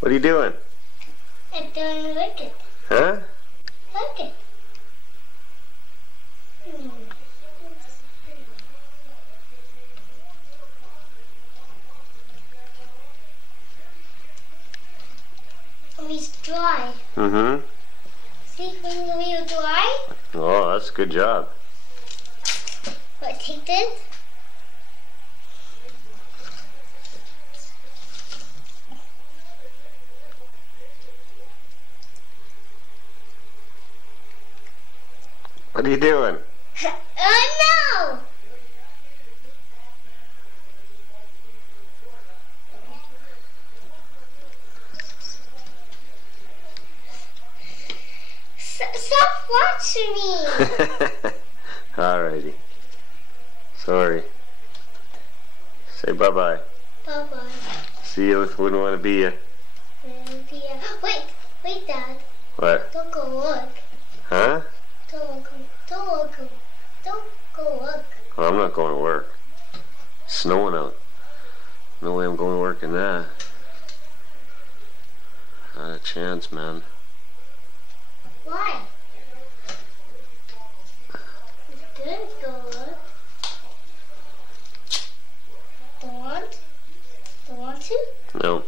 What are you doing? I'm doing wicked. Huh? Wicked. It's dry. Mm-hmm. See, when we're dry, Oh, that's a good job. but take this. What are you doing? Oh no! Stop watching me! Alrighty. Sorry. Say bye-bye. Bye-bye. See you. Wouldn't want to be you. Wait, Dad. What? Don't go look. Huh? Don't go look. Well, I'm not going to work. It's snowing out. No way I'm going to work in that. Not a chance, man. Why? It's good to go look. Don't want to? No.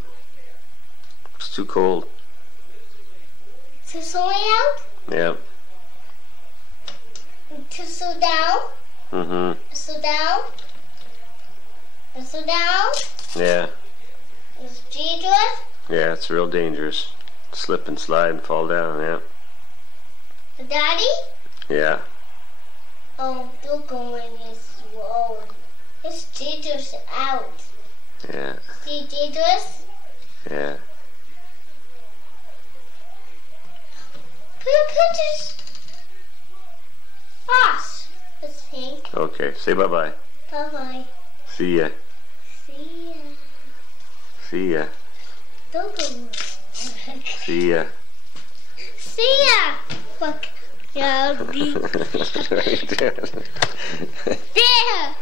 It's too cold. To slow out? Yep. To slow down? Mm-hmm. Slow down? Slow down? Yeah. It's dangerous? Yeah, it's real dangerous. Slip and slide and fall down, yeah. Daddy? Yeah. Oh, don't go in this road. It's dangerous out. Yeah. See, dangerous? Yeah. Put this us. Let's think. Okay, say bye-bye. Bye-bye. See ya. See ya. See ya. Don't go look. See ya. See ya. Fuck. Yeah, What are you doing? there.